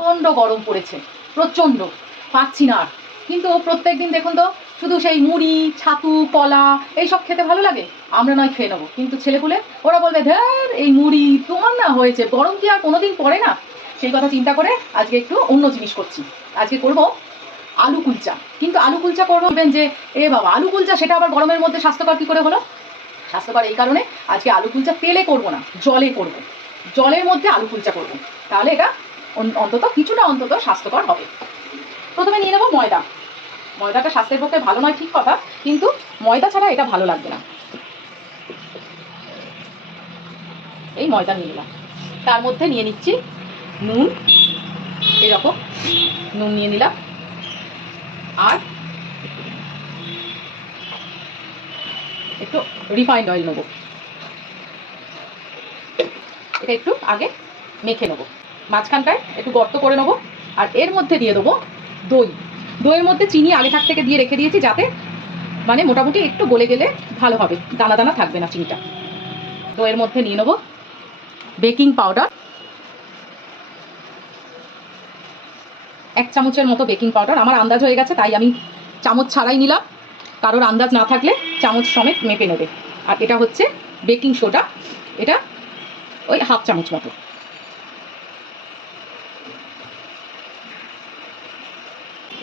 প্রচণ্ড গরম পড়েছে, প্রচণ্ড, পাচ্ছি না আর। কিন্তু প্রত্যেক দিন দেখুন তো, শুধু সেই মুড়ি, ছাতু, কলা, এইসব খেতে ভালো লাগে? আমরা নয় খেয়ে নেব। কিন্তু ছেলেপুলে, ওরা বলবে, ধ্যার, এই মুড়ি, তোমার না হয়েছে, গরম কি আর কোনোদিন পড়ে না? সেই কথা চিন্তা করে আজকে একটু অন্য জিনিস করছি। আজকে করব আলু কুলচা। কিন্তু আলু কুলচা করবেন যে, এ বাবা, আলু কুলচা, সেটা আবার গরমের মধ্যে স্বাস্থ্যকর কি করে হলো? স্বাস্থ্যকর এই কারণে আজকে আলু কুলচা তেলে করব না, জলে করব। জলের মধ্যে আলু কুলচা করব। তাহলে এটা অন্তত কিছুটা অন্তত স্বাস্থ্যকর হবে। প্রথমে নিয়ে নেব ময়দা। ময়দাটা স্বাস্থ্যের পক্ষে ভালো নয়, ঠিক কথা, কিন্তু ময়দা ছাড়া এটা ভালো লাগবে না। এই ময়দা নিয়ে নিলাম। তার মধ্যে নিয়ে নিচ্ছি নুন, এরকম নুন নিয়ে নিলাম। আর একটু রিফাইন্ড অয়েল নেব। এটা একটু আগে মেখে নেব। মাঝখানটায় একটু গর্ত করে নেব, আর এর মধ্যে দিয়ে দেবো দই। দইয়ের মধ্যে চিনি আগে থাক থেকে দিয়ে রেখে দিয়েছি যাতে মানে মোটামুটি একটু গলে গেলে ভালো হবে। দানা দানা থাকবে না চিনিটা। দইয়ের মধ্যে নিয়ে নেব বেকিং পাউডার। এক চামচের মতো বেকিং পাউডার। আমার আন্দাজ হয়ে গেছে, তাই আমি চামচ ছাড়াই নিলাম। কারোর আন্দাজ না থাকলে চামচ সমেত মেপে নেবে। আর এটা হচ্ছে বেকিং সোডা। এটা ওই হাফ চামচ মতো।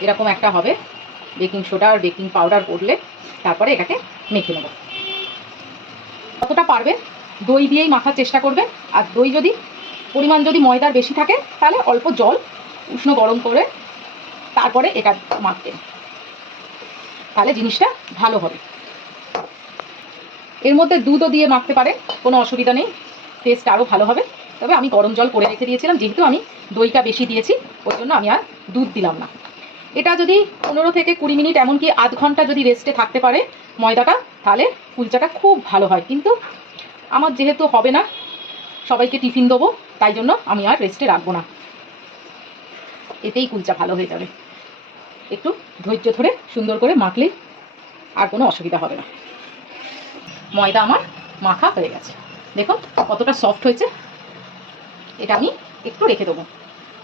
এরকম একটা হবে। বেকিং সোডা আর বেকিং পাউডার করলে তারপরে এটাকে মেখে নেব। কতটা পারবেন দই দিয়েই মাখার চেষ্টা করবেন। আর দই যদি, পরিমাণ যদি ময়দার বেশি থাকে, তাহলে অল্প জল উষ্ণ গরম করে তারপরে এটা মাখবেন। তাহলে জিনিসটা ভালো হবে। এর মধ্যে দুধও দিয়ে মাখতে পারে কোনো অসুবিধা নেই। টেস্ট আরও ভালো হবে। তবে আমি গরম জল করে রেখে দিয়েছিলাম, যেহেতু আমি দইটা বেশি দিয়েছি, ওই জন্য আমি আর দুধ দিলাম না। এটা যদি পনেরো থেকে কুড়ি মিনিট, এমনকি আধ ঘণ্টা যদি রেস্টে থাকতে পারে ময়দাটা, তাহলে কুলচাটা খুব ভালো হয়। কিন্তু আমার যেহেতু হবে না, সবাইকে টিফিন দেবো, তাই জন্য আমি আর রেস্টে রাখব না। এতেই কুলচা ভালো হয়ে যাবে। একটু ধৈর্য ধরে সুন্দর করে মাখলেই আর কোনো অসুবিধা হবে না। ময়দা আমার মাখা হয়ে গেছে। দেখুন কতটা সফট হয়েছে। এটা আমি একটু রেখে দেবো।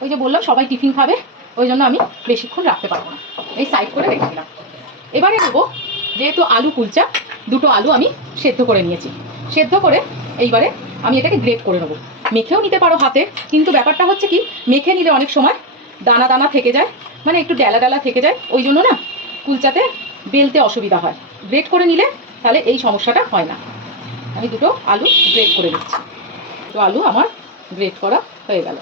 ওই যে বললাম, সবাই টিফিন খাবে ওই জন্য আমি বেশিক্ষণ রাখতে পারব না। এই সাইড করে রেখে দিলাম। এবারে নেব যেহেতু আলু কুলচা, দুটো আলু আমি সেদ্ধ করে নিয়েছি। সেদ্ধ করে এইবারে আমি এটাকে গ্রেট করে নেব। মেখেও নিতে পারো হাতে, কিন্তু ব্যাপারটা হচ্ছে কি, মেখে নিলে অনেক সময় দানা দানা থেকে যায় মানে একটু ডেলা ডালা থেকে যায়, ওই জন্য না কুলচাতে বেলতে অসুবিধা হয়। গ্রেট করে নিলে তাহলে এই সমস্যাটা হয় না। আমি দুটো আলু গ্রেট করে নিচ্ছি। দুটো আলু আমার গ্রেট করা হয়ে গেল।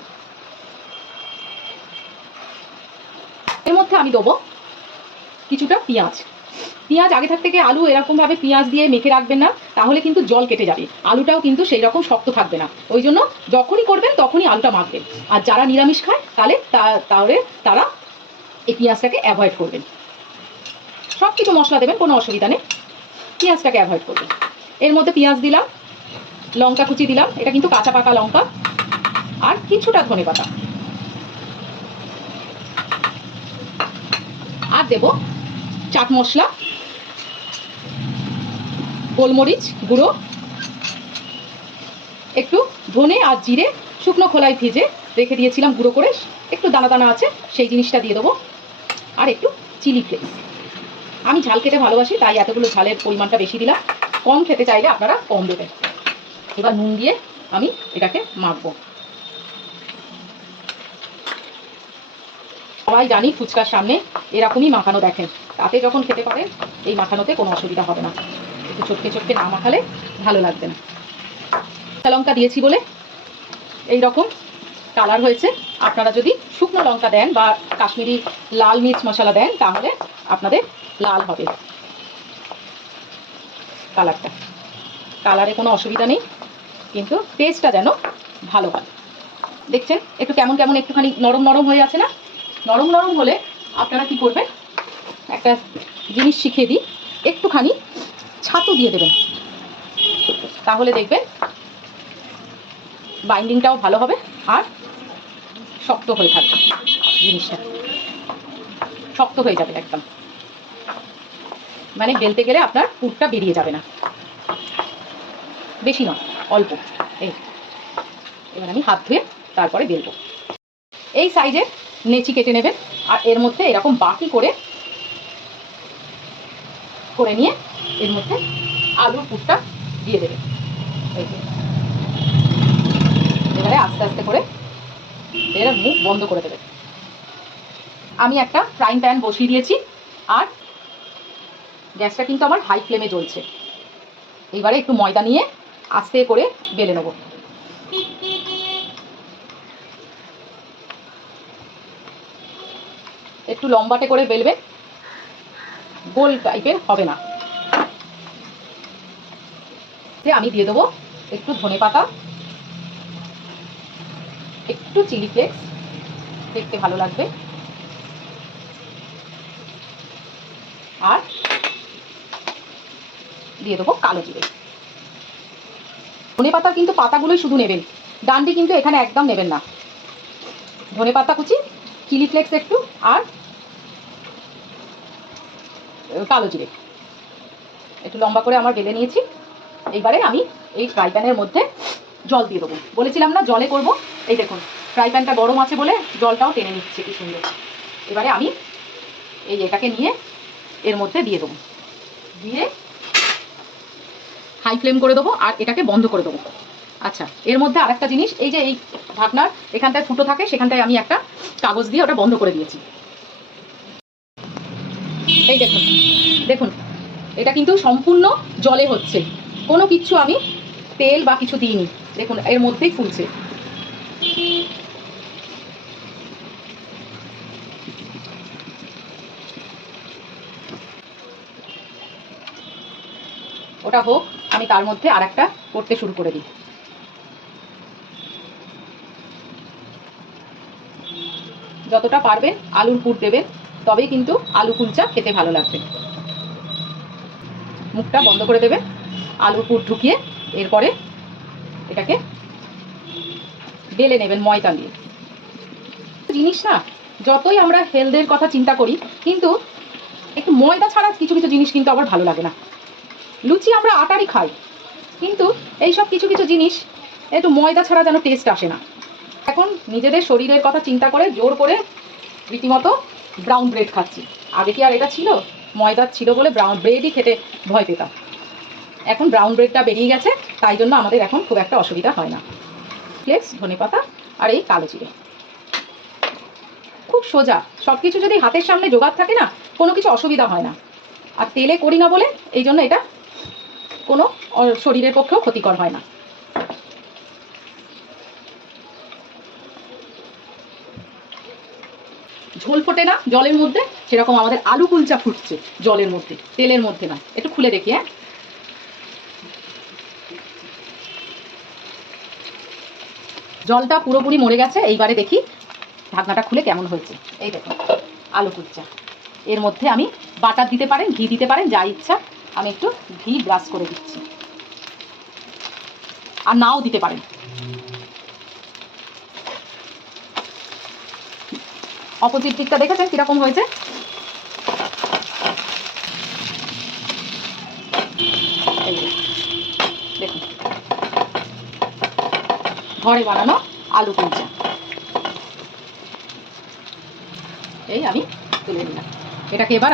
এর মধ্যে আমি দেবো কিছুটা পেঁয়াজ। পেঁয়াজ আগে থাক থেকে আলু এরকমভাবে পেঁয়াজ দিয়ে মেখে রাখবেন না, তাহলে কিন্তু জল কেটে যাবে। আলুটাও কিন্তু সেই রকম শক্ত থাকবে না। ওই জন্য যখনই করবেন তখনই আলুটা মাখবেন। আর যারা নিরামিষ খায়, তাহলে তাহলে তারা এই পেঁয়াজটাকে অ্যাভয়েড করবেন। সব কিছু মশলা দেবেন, কোনো অসুবিধা নেই। পেঁয়াজটাকে অ্যাভয়েড করবেন। এর মধ্যে পেঁয়াজ দিলাম, লঙ্কা কুচি দিলাম, এটা কিন্তু কাঁচা পাকা লঙ্কা। আর কিছুটা ধনে পাতা আর দেব। চাট মশলা, গোলমরিচ গুঁড়ো, একটু ধনে আর জিরে, শুকনো খোলায় ভিজে রেখে দিয়েছিলাম গুঁড়ো করে। একটু দানা দানা আছে, সেই জিনিসটা দিয়ে দেবো। আর একটু চিলি ফ্লেক্স। আমি ঝাল খেতে ভালোবাসি, তাই এতগুলো ঝালের পরিমাণটা বেশি দিলাম। কম খেতে চাইলে আপনারা কম দেবেন। এবার নুন দিয়ে আমি এটাকে মাখবো। সবাই জানি ফুচকার সামনে এরকমই মাখানো দেখেন। তাতে যখন খেতে পারেন, এই মাখানোতে কোনো অসুবিধা হবে না। একটু চটকে চটকে না মাখালে ভালো লাগবে না। লঙ্কা দিয়েছি বলে এই রকম কালার হয়েছে। আপনারা যদি শুকনো লঙ্কা দেন বা কাশ্মীরি লাল মির্চ মশলা দেন, তাহলে আপনাদের লাল হবে কালারটা। কালারে কোনো অসুবিধা নেই, কিন্তু টেস্টটা যেন ভালো হয়। দেখছেন? একটু কেমন কেমন একটুখানি নরম নরম হয়ে আছে না? নরম নরম হলে আপনারা কি করবেন? একটা জিনিস শিখিয়ে দিই। একটুখানি ছাতু দিয়ে দেবেন। তাহলে দেখবেন বাইন্ডিংটাও ভালো হবে আর শক্ত হয়ে থাকবে জিনিসটা। শক্ত হয়ে যাবে একদম। মানে বেলতে গেলে আপনার পুরটা বেরিয়ে যাবে না। বেশি নয়, অল্প। এই, এবার আমি হাত ধুয়ে তারপরে বেলবো। এই সাইজের নেচি কেটে নেবেন, আর এর মধ্যে এরকম বাকি করে করে নিয়ে এর মধ্যে আলুর পুরটা দিয়ে দেবেন। এবারে আস্তে আস্তে করে এর মুখ বন্ধ করে দেবেন। আমি একটা ফ্রাইং প্যান বসিয়ে দিয়েছি, আর গ্যাসটা কিন্তু আমার হাই ফ্লেমে জ্বলছে। এবারে একটু ময়দা নিয়ে আস্তে করে বেলে নেব। একটু লম্বাটে করে বেলবে। গোল টাইপের হবে না। আমি দিয়ে দেবো একটু ধনে পাতা, একটু চিলি ফ্লেক্স, দেখতে ভালো লাগবে। আর দিয়ে দেবো কালো জিরে। ধনে পাতার কিন্তু পাতাগুলোই শুধু নেবেন। ডান্ডি কিন্তু এখানে একদম নেবেন না। ধনে পাতা কুচি, চিলি ফ্লেক্স একটু, আর কালো জিরে। একটু লম্বা করে আমার বেলে নিয়েছি। এইবারে আমি এই ফ্রাই প্যানের মধ্যে জল দিয়ে দেবো। বলেছিলাম না জলে করব। এই দেখুন ফ্রাই প্যানটা গরম আছে বলে জলটাও টেনে নিচ্ছে, কি সুন্দর। এবারে আমি এই এটাকে নিয়ে এর মধ্যে দিয়ে দেবো। দিয়ে হাই ফ্লেম করে দেবো আর এটাকে বন্ধ করে দেবো। আচ্ছা এর মধ্যে আরেকটা জিনিস, এই যে এই ঢাকনার এখানটায় ফুটো থাকে, সেখানটায় আমি একটা কাগজ দিয়ে ওটা বন্ধ করে দিয়েছি। এই দেখুন দেখুন, এটা কিন্তু সম্পূর্ণ জলে হচ্ছে। কোনো কিছু আমি তেল বা কিছু দিইনি। দেখুন, এর মধ্যেই ফুলছে। ওটা হোক, আমি তার মধ্যে আর একটা করতে শুরু করে দিই। যতটা পারবেন আলুর পুর দেবেন। তবেই কিন্তু আলু কুলচা খেতে ভালো লাগবে। মুখটা বন্ধ করে দেবে, আলুর পুর ঢুকিয়ে এরপরে এটাকে বেলে নেবেন ময়দা দিয়ে জিনিস না, যতই আমরা হেলথের কথা চিন্তা করি, কিন্তু একটু ময়দা ছাড়া কিছু কিছু জিনিস কিন্তু আবার ভালো লাগে না। লুচি আমরা আটারই খাই, কিন্তু এই সব কিছু কিছু জিনিস একটু ময়দা ছাড়া যেন টেস্ট আসে না। এখন নিজেদের শরীরের কথা চিন্তা করে জোর করে রীতিমতো ব্রাউন ব্রেড খাচ্ছি। আগে কি আর এটা ছিল? ময়দা ছিল বলে ব্রাউন ব্রেডই খেতে ভয় পেতাম। এখন ব্রাউন ব্রেডটা বেরিয়ে গেছে, তাই জন্য আমাদের এখন খুব একটা অসুবিধা হয় না। ফ্লেক্স ধনে পাতা আর এই কালো জিরে। খুব সোজা। সব কিছু যদি হাতের সামনে জোগাড় থাকে না, কোনো কিছু অসুবিধা হয় না। আর তেলে করি না বলে, এই জন্য এটা কোনো শরীরের পক্ষেও ক্ষতিকর হয় না। ঝোল ফোটে না জলের মধ্যে, সেরকম আমাদের আলু কুলচা ফুটছে জলের মধ্যে, তেলের মধ্যে না। একটু খুলে দেখি হ্যাঁ? জলটা পুরোপুরি মরে গেছে, এইবারে দেখি ঢাকনাটা খুলে কেমন হয়েছে। এই দেখুন, আলু কুলচা। এর মধ্যে আমি বাটার দিতে পারেন, ঘি দিতে পারেন, যা ইচ্ছা, আমি একটু ঘি ব্রাশ করে দিচ্ছি। আর নাও দিতে পারেন। অপোজিট দিকটা দেখেছেন কীরকম হয়েছে? ঘরে বানানো আলু কুলচা। এই আমি তুলে নিলাম। এটাকে এবার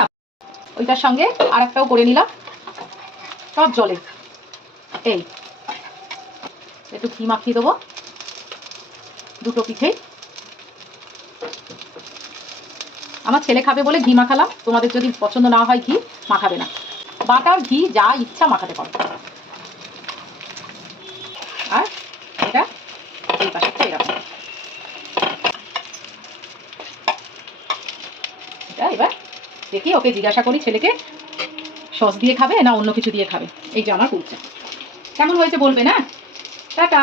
ওইটার সঙ্গে আর একটাও করে নিলাম। সব জলে। এই। একটু ঘি মাখিয়ে দেবো। দুটো পিঠে। আমার ছেলে খাবে বলে ঘি মাখালাম। তোমাদের যদি পছন্দ না হয় ঘি, মাখাবে না। বাটার ঘি যা ইচ্ছা মাখাতে পারো। আর এটা এই পাশে এরকম। এটা এবার দেখি ওকে জিজ্ঞাসা করি, ছেলেকে সস দিয়ে খাবে না অন্য কিছু দিয়ে খাবে? এই যে আমার কুলচা। কেমন হয়েছে বলবে না? টাটা।